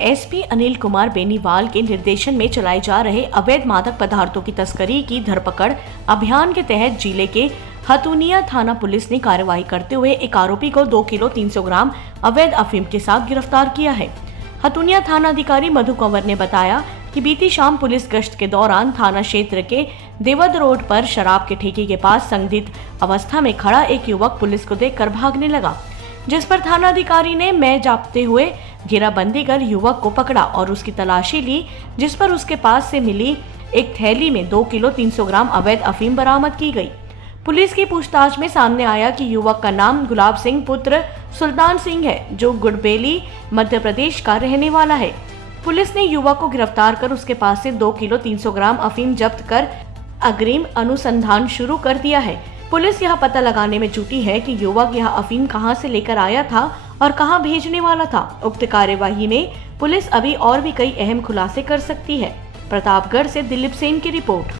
SP Anil Kumar Beniwal के निर्देशन में चलाए जा रहे अवैध मादक पदार्थों की तस्करी की धरपकड़ अभियान के तहत जिले के हथुनिया थाना पुलिस ने कार्रवाई करते हुए एक आरोपी को 2 किलो 300 ग्राम अवैध अफीम के साथ गिरफ्तार किया है। हथुनिया थाना अधिकारी मधु कंवर ने बताया कि बीती शाम पुलिस गश्त के दौरान थाना क्षेत्र के देवद रोड पर शराब के ठेके के पास संदिग्ध अवस्था में खड़ा एक युवक पुलिस को देखकर भागने लगा, जिस पर थाना अधिकारी ने मैं जापते हुए घेराबंदी कर युवक को पकड़ा और उसकी तलाशी ली, जिस पर उसके पास से मिली एक थैली में 2 किलो 300 ग्राम अवैध अफीम बरामद की गई। पुलिस की पूछताछ में सामने आया कि युवक का नाम गुलाब सिंह पुत्र सुल्तान सिंह है, जो गुड़बेली मध्य प्रदेश का रहने वाला है। पुलिस ने युवक को गिरफ्तार कर उसके पास से 2 किलो 300 ग्राम अफीम जब्त कर अग्रिम अनुसंधान शुरू कर दिया है। पुलिस यह पता लगाने में जुटी है कि युवक यह अफीम कहां से लेकर आया था और कहां भेजने वाला था। उक्त कार्यवाही में पुलिस अभी और भी कई अहम खुलासे कर सकती है। प्रतापगढ़ से दिलीप सेन की रिपोर्ट।